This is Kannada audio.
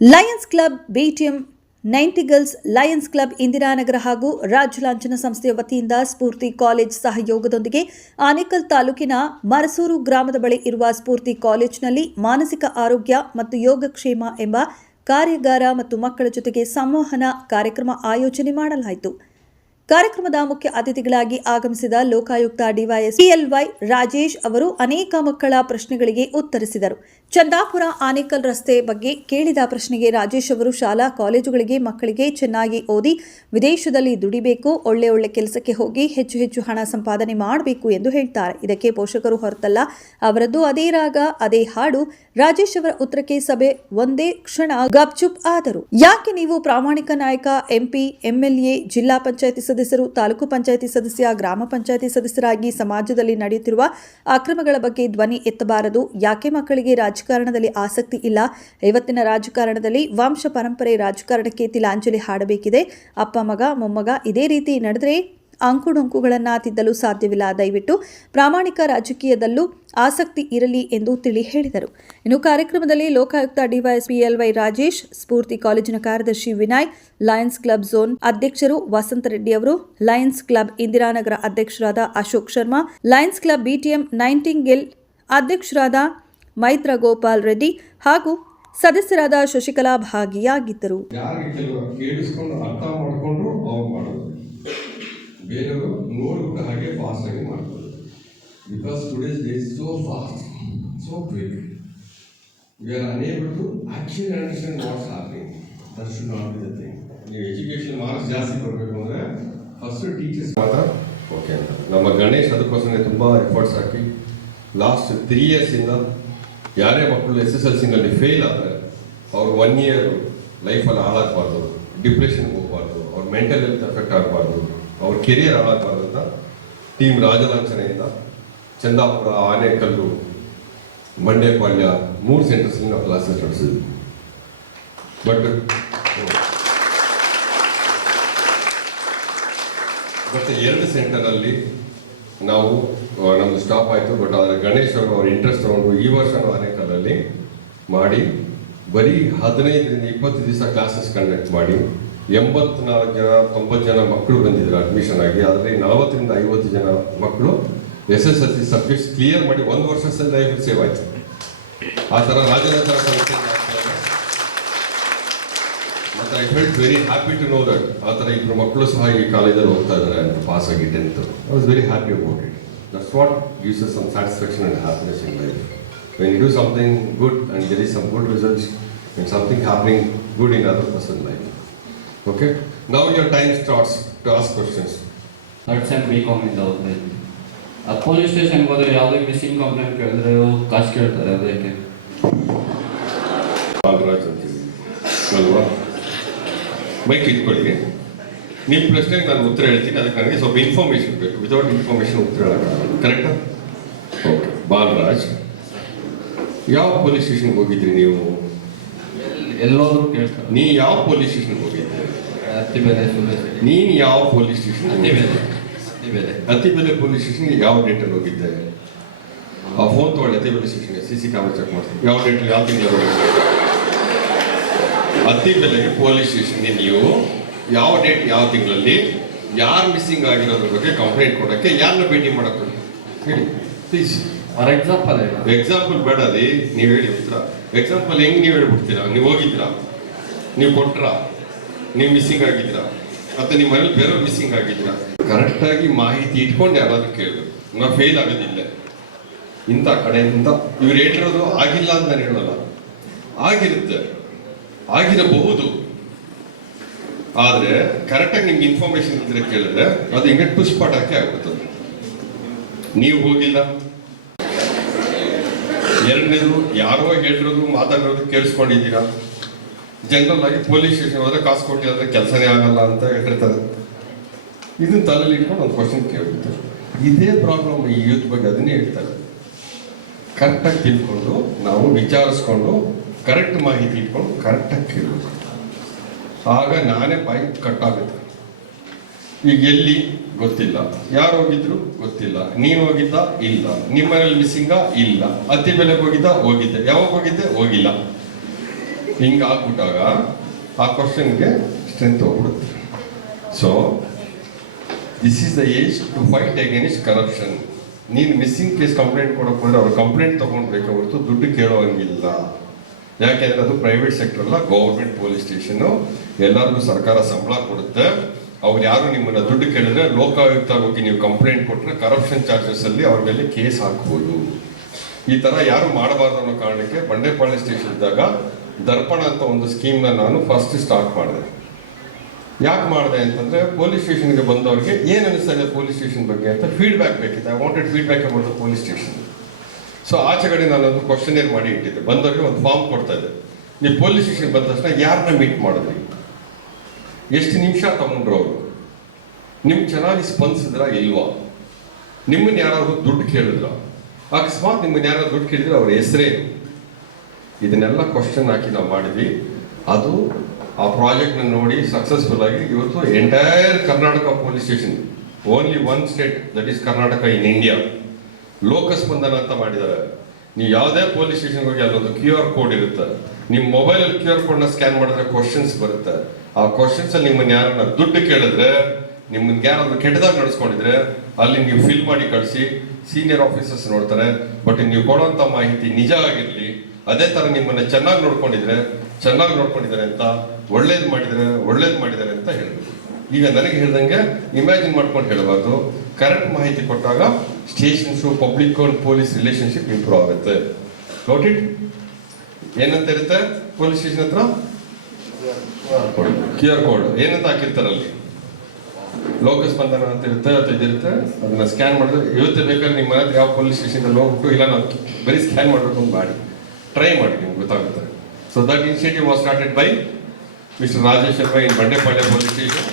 Lions club, BTM nightingales lions club Indiranagar ಹಾಗೂ ರಾಜ್ಯ ಲಾಂಛನ ಸಂಸ್ಥೆಯ ವತಿಯಿಂದ ಸ್ಫೂರ್ತಿ ಕಾಲೇಜ್ ಸಹಯೋಗದೊಂದಿಗೆ ಆನೇಕಲ್ ತಾಲೂಕಿನ ಮರಸೂರು ಗ್ರಾಮದ ಬಳಿ ಇರುವ ಸ್ಫೂರ್ತಿ ಕಾಲೇಜಿನಲ್ಲಿ ಮಾನಸಿಕ ಆರೋಗ್ಯ ಮತ್ತು ಯೋಗಕ್ಷೇಮ ಎಂಬ ಕಾರ್ಯಾಗಾರ ಮತ್ತು ಮಕ್ಕಳ ಜೊತೆಗೆ ಸಂವಹನ ಕಾರ್ಯಕ್ರಮ ಆಯೋಜನೆ ಮಾಡಲಾಯಿತು. ಕಾರ್ಯಕ್ರಮದ ಮುಖ್ಯ ಅತಿಥಿಗಳಾಗಿ ಆಗಮಿಸಿದ ಲೋಕಾಯುಕ್ತ ಡಿವೈಎಸ್ ಪಿಎಲ್ವೈ ರಾಜೇಶ್ ಅವರು ಅನೇಕ ಮಕ್ಕಳ ಪ್ರಶ್ನೆಗಳಿಗೆ ಉತ್ತರಿಸಿದರು. ಚಂದಾಪುರ ಆನೇಕಲ್ ರಸ್ತೆ ಬಗ್ಗೆ ಕೇಳಿದ ಪ್ರಶ್ನೆಗೆ ರಾಜೇಶ್ ಅವರು ಶಾಲಾ ಕಾಲೇಜುಗಳಿಗೆ ಮಕ್ಕಳಿಗೆ ಚೆನ್ನಾಗಿ ಓದಿ ವಿದೇಶದಲ್ಲಿ ದುಡಿಬೇಕು, ಒಳ್ಳೆ ಒಳ್ಳೆ ಕೆಲಸಕ್ಕೆ ಹೋಗಿ ಹೆಚ್ಚು ಹೆಚ್ಚು ಹಣ ಸಂಪಾದನೆ ಮಾಡಬೇಕು ಎಂದು ಹೇಳ್ತಾರೆ. ಇದಕ್ಕೆ ಪೋಷಕರು ಹೊರತಲ್ಲ, ಅವರದ್ದು ಅದೇ ರಾಗ, ಅದೇ ಹಾಡು. ರಾಜೇಶ್ ಅವರ ಉತ್ತರಕ್ಕೆ ಸಭೆ ಒಂದೇ ಕ್ಷಣ ಗಪ್ಚುಪ್ ಆದರು. ಯಾಕೆ ನೀವು ಪ್ರಾಮಾಣಿಕ ನಾಯಕ, ಎಂಪಿ, ಎಂಎಲ್ಎ, ಜಿಲ್ಲಾ ಪಂಚಾಯತಿ ಸದಸ್ಯರು, ತಾಲೂಕು ಪಂಚಾಯಿತಿ ಸದಸ್ಯ, ಗ್ರಾಮ ಪಂಚಾಯಿತಿ ಸದಸ್ಯರಾಗಿ ಸಮಾಜದಲ್ಲಿ ನಡೆಯುತ್ತಿರುವ ಅಕ್ರಮಗಳ ಬಗ್ಗೆ ಧ್ವನಿ ಎತ್ತಬಾರದು. ಯಾಕೆ ಮಕ್ಕಳಿಗೆ ರಾಜಕಾರಣದಲ್ಲಿ ಆಸಕ್ತಿ ಇಲ್ಲ? ಇವತ್ತಿನ ರಾಜಕಾರಣದಲ್ಲಿ ವಂಶ ಪರಂಪರೆ ರಾಜಕಾರಣಕ್ಕೆ ತಿಲಾಂಜಲಿ ಹಾಡಬೇಕಿದೆ. ಅಪ್ಪ ಮಗ, ಮೊಮ್ಮಗ ಇದೇ ರೀತಿ ನಡೆದರೆ ಅಂಕುಡೊಂಕುಗಳನ್ನು ತಿದ್ದಲು ಸಾಧ್ಯವಿಲ್ಲ. ದಯವಿಟ್ಟು ಪ್ರಾಮಾಣಿಕ ರಾಜಕೀಯದಲ್ಲೂ ಆಸಕ್ತಿ ಇರಲಿ ಎಂದು ತಿಳಿ ಹೇಳಿದರು. ಇನ್ನು ಕಾರ್ಯಕ್ರಮದಲ್ಲಿ ಲೋಕಾಯುಕ್ತ ಡಿವೈಎಸ್ಪಿಎಲ್ವೈ ರಾಜೇಶ್, ಸ್ಫೂರ್ತಿ ಕಾಲೇಜಿನ ಕಾರ್ಯದರ್ಶಿ ವಿನಯ್ ಲಯನ್ಸ್ ಕ್ಲಬ್ ಝೋನ್ ಅಧ್ಯಕ್ಷರು ವಸಂತ ರೆಡ್ಡಿ ಅವರು, ಲಯನ್ಸ್ ಕ್ಲಬ್ ಇಂದಿರಾನಗರ ಅಧ್ಯಕ್ಷರಾದ Ashok Sharma, lions club BTM nightingale ಅಧ್ಯಕ್ಷರಾದ ಮೈತ್ರ ಗೋಪಾಲ್ ರೆಡ್ಡಿ ಹಾಗೂ ಸದಸ್ಯರಾದ ಶಶಿಕಲಾ ಭಾಗಿಯಾಗಿದ್ದರು ಯಾರಿಗೆ ಕೆಲವರು ಕೇಳಿಸ್ಕೊಂಡು ಅರ್ಥ ಮಾಡಿಕೊಂಡು ಅವ್ರು ಮಾಡೋದು ಬೇರೆಯವರು ನೋಡಿಬಿಟ್ಟು ಹಾಗೆ ಫಾಸ್ಟಾಗಿ ಮಾಡ್ತಾರೆ because today's day so fast so quick we are unable to actually understand what's happening that should not be the thing ನೀವು ಎಜುಕೇಷನ್ ಮಾರ್ಕ್ಸ್ ಜಾಸ್ತಿ ಬರಬೇಕು ಅಂದರೆ ಫಸ್ಟ್ ಟೀಚರ್ಸ್ ಮಾತ್ರ ಓಕೆ ಅಂತ. ನಮ್ಮ ಗಣೇಶ್ ಅದಕ್ಕೋಸ್ಕರ ತುಂಬ ಎಫರ್ಟ್ಸ್ ಹಾಕಿ ಲಾಸ್ಟ್ ತ್ರೀ ಇಯರ್ಸಿಂದ ಯಾರೇ ಮಕ್ಕಳು ಎಸ್ ಎಸ್ ಎಲ್ ಸಿನಲ್ಲಿ ಫೇಲ್ ಆದರೆ ಅವ್ರು ಒನ್ ಇಯರ್ ಲೈಫಲ್ಲಿ ಹಾಳಾಗಬಾರ್ದು ಡಿಪ್ರೆಷನ್ಗೆ ಹೋಗಬಾರ್ದು, ಅವ್ರ ಮೆಂಟಲ್ ಹೆಲ್ತ್ ಎಫೆಕ್ಟ್ ಆಗಬಾರ್ದು. ಅವ್ರ ಕೆರಿಯರ್ ಹಾಳಾಗಬಾರ್ದಂತ ಟೀಮ್ ರಾಜಲಾಂಛನೆಯಿಂದ ಚಂದಾಪುರ, ಆನೇಕಲ್ಲು ಮಂಡ್ಯಪಾಳ್ಯ ಮೂರು ಸೆಂಟರ್ಸ್ ನಾವು ಕ್ಲಾಸಸ್ ನಡೆಸಿದ್ವಿ. ಬಟ್ ಬಟ್ ಎರಡು ಸೆಂಟರಲ್ಲಿ ನಾವು ನಮ್ಮದು ಸ್ಟಾಪ್ ಆಯಿತು ಬಟ್ ಆದರೆ ಗಣೇಶ್ ಅವರು ಅವ್ರ ಇಂಟ್ರೆಸ್ಟ್ ತಗೊಂಡು ಈ ವರ್ಷ ಆನೇಕಲ್ಲಲ್ಲಿ ಮಾಡಿ, ಬರೀ ಹದಿನೈದರಿಂದ ಇಪ್ಪತ್ತು ದಿವಸ ಕ್ಲಾಸಸ್ ಕಂಡಕ್ಟ್ ಮಾಡಿ ಎಂಬತ್ನಾಲ್ಕು ಜನ, ತೊಂಬತ್ತು ಜನ ಮಕ್ಕಳು ಬಂದಿದ್ರು ಅಡ್ಮಿಷನ್ ಆಗಿ. ಅದರಲ್ಲಿ ನಲವತ್ತರಿಂದ ಐವತ್ತು ಜನ ಮಕ್ಕಳು S S L C subjects clear ಮಾಡಿ ಒಂದು ವರ್ಷದಲ್ಲಿ ಲೈಫ್ ಸೇವ್ ಆಯಿತು. ಆ ಥರ ರಾಜನಗರ ಸಂಸ್ಥೆ ಮತ್ತು I felt very happy to know that ಆ ಥರ ಇಬ್ಬರು ಮಕ್ಕಳು ಸಹ ಈ ಕಾಲೇಜಲ್ಲಿ ಓದ್ತಾ ಇದ್ದಾರೆ ಅಂತ ಪಾಸ್ ಆಗಿ tenth I was very happy about it that's what gives some satisfaction and happiness in life when you do something good and there is some good results and something happening good in other person life okay now your time starts to ask questions third sem B com ಇಂದ ಓದ್ತಾ ಇದ್ವಿ ಆ ಪೊಲೀಸ್ ಸ್ಟೇಷನ್ಗೆ ಹೋದ್ರೆ ಯಾವುದೇ ಮಿಸ್ಸಿಂಗ್ ಕಂಪ್ಲೇಂಟ್ ಕೇಳಿದ್ರೆ ಕಾಸು ಕೇಳ್ತಾರೆ ಅದಕ್ಕೆ ಬಾಲರಾಜ್ ಅಂತೀವಿ ಅಲ್ವಾ ಮೈಕ್ ಇಟ್ಕೊಳ್ಳಿ. ನಿಮ್ಮ ಪ್ರಶ್ನೆಗೆ ನಾನು ಉತ್ತರ ಹೇಳ್ತೀನಿ ಅದಕ್ಕೆ ನನಗೆ ಸ್ವಲ್ಪ ಇನ್ಫಾರ್ಮೇಷನ್ ಬೇಕು. ವಿತೌಟ್ ಇನ್ಫಾರ್ಮೇಷನ್ ಉತ್ತರ ಹೇಳೋಕ್ಕಾಗಲ್ಲ ಕರೆಕ್ಟಾ ಓಕೆ ಬಾಲರಾಜ್ ಯಾವ ಪೊಲೀಸ್ ಸ್ಟೇಷನ್ಗೆ ಹೋಗಿದ್ರಿ ನೀವು? ಎಲ್ಲೋದ್ರೂ ಕೇಳ್ತಾರೆ ನೀ ಯಾವ ಪೊಲೀಸ್ ಸ್ಟೇಷನ್ಗೆ ಹೋಗಿದ್ದೆ? ಹತ್ತಿ ಬೆಲೆ ಸುರೇಶ್ ನೀನು ಯಾವ ಪೊಲೀಸ್ ಸ್ಟೇಷನ್ ಬೆಲೆ ಹತ್ತಿ ಬೆಲೆ ಪೊಲೀಸ್ ಸ್ಟೇಷನ್ಗೆ ಯಾವ ಡೇಟಲ್ಲಿ ಹೋಗಿದ್ದೆ? ಆ ಫೋನ್ ತೊಗೊಳ್ಳಿ ಅತಿಬೆಲೆ ಸ್ಟೇಷನ್ಗೆ ಸಿ ಸಿ ಕ್ಯಾಮ್ರಾ ಚೆಕ್ ಮಾಡ್ತೀನಿ. ಯಾವ ಡೇಟಲ್ಲಿ ಯಾವ ತಿಂಗಳು ಅತಿಬೆಲೆಗೆ ಪೊಲೀಸ್ ಸ್ಟೇಷನ್ಗೆ ನೀವು ಯಾವ ಡೇಟ್ ಯಾವ ತಿಂಗಳಲ್ಲಿ ಯಾರು ಮಿಸ್ಸಿಂಗ್ ಆಗಿರೋದ್ರ ಬಗ್ಗೆ ಕಂಪ್ಲೇಂಟ್ ಕೊಡೋಕ್ಕೆ ಯಾರನ್ನ ಭೇಟಿ ಮಾಡೋಕ್ಕೆ ಹೇಳಿ ಪ್ಲೀಸ್ ಫಾರ್ ಎಕ್ಸಾಂಪಲ್ ಎಕ್ಸಾಂಪಲ್ ಬೇಡ ರೀ ನೀವು ಹೇಳಿ ಉತ್ತರ. ಎಕ್ಸಾಂಪಲ್ ಹೆಂಗೆ ನೀವು ಹೇಳ್ಬಿಡ್ತೀರಾ? ನೀವು ಹೋಗಿದ್ರಾ? ನೀವು ಕೊಟ್ರಾ? ನೀವು ಮಿಸ್ಸಿಂಗ್ ಆಗಿದ್ರ ಮತ್ತೆ ನಿಮ್ಮ ಮನೇಲಿ ಬೇರೆಯವ್ರು ಮಿಸ್ಸಿಂಗ್ ಆಗಿದ್ರಾ ಕರೆಕ್ಟಾಗಿ ಮಾಹಿತಿ ಇಟ್ಕೊಂಡು ಯಾರಾದ್ರೂ ಕೇಳಬೇಕು. ನಾ ಫೇಲ್ ಆಗೋದಿಲ್ಲ ಇಂಥ ಕಡೆಯಿಂದ ಇವ್ರು ಹೇಳಿರೋದು ಆಗಿಲ್ಲ ಅಂತ ನಾನು ಹೇಳೋಲ್ಲ ಆಗಿರುತ್ತೆ. ಆಗಿರಬಹುದು. ಆದ್ರೆ ಕರೆಕ್ಟಾಗಿ ನಿಮ್ಗೆ ಇನ್ಫಾರ್ಮೇಶನ್ ಇದ್ರೆ ಕೇಳಿದ್ರೆ ಅದು ಹಿಂಗೆ ಪುಷ್ಪಾಟಕ್ಕೆ ಆಗ್ಬಿಡ್ತದೆ ನೀವು ಹೋಗಿಲ್ಲ. ಎರಡನೇದು ಯಾರೋ ಹೇಳಿರೋದು ಮಾತಾಡಿರೋದು ಕೇಳಿಸ್ಕೊಂಡಿದ್ದೀರಾ? ಜನರಲ್ ಆಗಿ ಪೊಲೀಸ್ ಸ್ಟೇಷನ್ ಹೋದ್ರೆ ಕಾಸು ಕೊಟ್ಟಿಲ್ಲ ಕೆಲಸನೇ ಆಗಲ್ಲ ಅಂತ ಹೇಳ್ತಾರೆ. ಇದನ್ನ ತಲೆಯಲ್ಲಿ ಇಟ್ಕೊಂಡು ಒಂದು ಕ್ವಶನ್ ಕೇಳ್ಬಿಡ್ತಾರೆ ಇದೇ ಪ್ರಾಬ್ಲಮ್ ಈ ಯೂತ್ ಬಗ್ಗೆ ಅದನ್ನೇ ಹೇಳ್ತಾರೆ. ಕರೆಕ್ಟಾಗಿ ತಿಳ್ಕೊಂಡು, ನಾವು ವಿಚಾರಿಸ್ಕೊಂಡು ಕರೆಕ್ಟ್ ಮಾಹಿತಿ ಇಟ್ಕೊಂಡು ಕರೆಕ್ಟಾಗಿ ಕೇಳಬೇಕು. ಆಗ ನಾನೇ ಬಾಯಿ ಕಟ್ಟಾಗುತ್ತೆ ಈಗ ಎಲ್ಲಿ? ಗೊತ್ತಿಲ್ಲ. ಯಾರು ಹೋಗಿದ್ರು? ಗೊತ್ತಿಲ್ಲ. ನೀನು ಹೋಗಿದ್ದ? ಇಲ್ಲ. ನಿಮ್ಮ ಮನೇಲಿ ಮಿಸ್ಸಿಂಗ ಇಲ್ಲ. ಅತಿ ಬೆಲೆಗೆ ಹೋಗಿದ್ದ? ಹೋಗಿದ್ದೆ. ಯಾವಾಗ ಹೋಗಿದ್ದೆ? ಹೋಗಿಲ್ಲ. ಹಿಂಗೆ ಆಗ್ಬಿಟ್ಟಾಗ ಆ ಕ್ವಶನ್ಗೆ ಸ್ಟ್ರೆಂತ್ ಹೋಗ್ಬಿಡುತ್ತೆ. So this is the age to fight against corruption ನೀನು ಮಿಸ್ಸಿಂಗ್ ಕೇಸ್ ಕಂಪ್ಲೇಂಟ್ ಕೊಡೋಕೆ ಹೋದ್ರೆ ಅವ್ರು ಕಂಪ್ಲೇಂಟ್ ತೊಗೊಂಡ್ಬೇಕೆ ಹೊರತು ದುಡ್ಡು ಕೇಳೋಂಗಿಲ್ಲ. ಯಾಕೆಂದ್ರೆ ಅದು ಪ್ರೈವೇಟ್ ಸೆಕ್ಟರ್ ಅಲ್ಲ ಗೌರ್ಮೆಂಟ್ ಪೊಲೀಸ್ ಸ್ಟೇಷನು ಎಲ್ಲರಿಗೂ ಸರ್ಕಾರ ಸಂಬಳ ಕೊಡುತ್ತೆ. ಅವ್ರು ಯಾರು ನಿಮ್ಮನ್ನ ದುಡ್ಡು ಕೇಳಿದ್ರೆ ಲೋಕಾಯುಕ್ತ ಹೋಗಿ ನೀವು ಕಂಪ್ಲೇಂಟ್ ಕೊಟ್ಟರೆ ಕರಪ್ಷನ್ ಚಾರ್ಜಸ್ ಅಲ್ಲಿ ಅವ್ರ ಮೇಲೆ ಕೇಸ್ ಹಾಕ್ಬೋದು. ಈ ತರ ಯಾರು ಮಾಡಬಾರ್ದು ಅನ್ನೋ ಕಾರಣಕ್ಕೆ ಬಂಡೆಪಾಳ್ಯ ಸ್ಟೇಷನ್ ಇದ್ದಾಗ ದರ್ಪಣ ಅಂತ ಒಂದು ಸ್ಕೀಮ್ನ ನಾನು ಫಸ್ಟ್ ಸ್ಟಾರ್ಟ್ ಮಾಡಿದೆ. ಯಾಕೆ ಮಾಡಿದೆ ಅಂತಂದ್ರೆ ಪೊಲೀಸ್ ಸ್ಟೇಷನ್ಗೆ ಬಂದವರಿಗೆ ಏನು ಅನಿಸ್ತದೆ ಪೊಲೀಸ್ ಸ್ಟೇಷನ್ ಬಗ್ಗೆ ಅಂತ ಫೀಡ್ಬ್ಯಾಕ್ ಬೇಕಿತ್ತು. I wanted feedback about police station so ಆಚೆಗಡೆ ನಾನೊಂದು ಕ್ವಶನೇರ್ ಮಾಡಿ ಇಟ್ಟಿದ್ದೆ. ಬಂದವರಿಗೆ ಒಂದು ಫಾರ್ಮ್ ಕೊಡ್ತಾ ಇದ್ದೆ. ನೀವು ಪೊಲೀಸ್ ಸ್ಟೇಷನ್ ಬಂದ ತಕ್ಷಣ ಯಾರನ್ನ ಮೀಟ್ ಮಾಡಿದ್ರಿ? ಎಷ್ಟು ನಿಮಿಷ ತಗೊಂಡ್ರು ಅವರು? ನಿಮ್ಗೆ ಚೆನ್ನಾಗಿ ಸ್ಪಂದಿಸಿದ್ರ ಇಲ್ವಾ? ನಿಮ್ಮನ್ನ ಯಾರಾದ್ರು ದುಡ್ಡು ಕೇಳಿದ್ರ? ಅಕಸ್ಮಾತ್ ನಿಮ್ಮನ್ನ ಯಾರಾದ್ರು ದುಡ್ಡು ಕೇಳಿದ್ರೆ ಅವ್ರ ಹೆಸರೇನು? ಇದನ್ನೆಲ್ಲ ಕ್ವಶನ್ ಹಾಕಿ ನಾವು ಮಾಡಿದ್ವಿ. ಅದು ಆ ಪ್ರಾಜೆಕ್ಟ್ನ ನೋಡಿ ಸಕ್ಸಸ್ಫುಲ್ ಆಗಿ ಇವತ್ತು entire Karnataka police station only one state that is Karnataka in India Lokaspandana ಅಂತ ಮಾಡಿದ್ದಾರೆ. ನೀವು ಯಾವುದೇ ಪೊಲೀಸ್ ಸ್ಟೇಷನ್ ಹೋಗಿ ಅಲ್ಲೊಂದು ಕ್ಯೂ ಆರ್ ಕೋಡ್ ಇರುತ್ತೆ. ನಿಮ್ಮ ಮೊಬೈಲ್ ಕ್ಯೂ ಆರ್ ಕೋಡ್ನ ಸ್ಕ್ಯಾನ್ ಮಾಡಿದ್ರೆ ಕ್ವಶನ್ಸ್ ಬರುತ್ತೆ. ಆ ಕ್ವಶನ್ಸ್ ಅಲ್ಲಿ ನಿಮ್ಮನ್ನ ಯಾರನ್ನ ದುಡ್ಡು ಕೇಳಿದ್ರೆ, ನಿಮ್ಮನ್ನ ಯಾರಾದ್ರೂ ಕೆಟ್ಟದಾಗ ನಡೆಸ್ಕೊಂಡಿದ್ರೆ, ಅಲ್ಲಿ ನೀವು ಫಿಲ್ ಮಾಡಿ ಕಳಿಸಿ ಸೀನಿಯರ್ ಆಫೀಸರ್ಸ್ ನೋಡ್ತಾರೆ. ಬಟ್ ನೀವು ಕೊಡುವಂತ ಮಾಹಿತಿ ನಿಜ ಆಗಿರ್ಲಿ ಅದೇ ತರ ನಿಮ್ಮನ್ನ ಚೆನ್ನಾಗಿ ನೋಡ್ಕೊಂಡಿದ್ರೆ ಚೆನ್ನಾಗಿ ನೋಡ್ಕೊಂಡಿದ್ದಾರೆ ಅಂತ, ಒಳ್ಳೇದು ಮಾಡಿದರೆ ಒಳ್ಳೇದು ಮಾಡಿದ್ದಾರೆ ಅಂತ ಹೇಳ್ಬೇಕು. ಈಗ ನನಗೆ ಹೇಳ್ದಂಗೆ ಇಮ್ಯಾಜಿನ್ ಮಾಡ್ಕೊಂಡು ಹೇಳಬಾರ್ದು. ಕರೆಕ್ಟ್ ಮಾಹಿತಿ ಕೊಟ್ಟಾಗ stations public and police relationship improve ಆಗುತ್ತೆ. ನೋಟ್ ಇಟ್ ಏನಂತ ಇರುತ್ತೆ ಪೊಲೀಸ್ ಸ್ಟೇಷನ್ ಹತ್ರ? ಕ್ಯೂ ಆರ್ ಕೋಡ್ ಏನಂತ ಹಾಕಿರ್ತಾರಲ್ಲಿ ಲೋಕಸ್ಪಂದನ ಅಂತ ಇರುತ್ತೆ, ಅಥವಾ ಇದಿರುತ್ತೆ, ಅದನ್ನ ಸ್ಕ್ಯಾನ್ ಮಾಡಿದ್ರೆ, ಇವತ್ತು ಬೇಕಾದ್ರೆ ನಿಮ್ಮ ಯಾವ ಪೊಲೀಸ್ ಸ್ಟೇಷನ್ ಹೋಗ್ಬಿಟ್ಟು, ಇಲ್ಲ ನಾವು ಬರೀ ಸ್ಕ್ಯಾನ್ ಮಾಡಬೇಕು ಅಂತ ಮಾಡಿ. ಟ್ರೈ ಮಾಡಿ ನಿಮ್ಗೆ ಗೊತ್ತಾಗುತ್ತೆ so that initiative was started by mister Rajesh Sharma in Bandepalya police station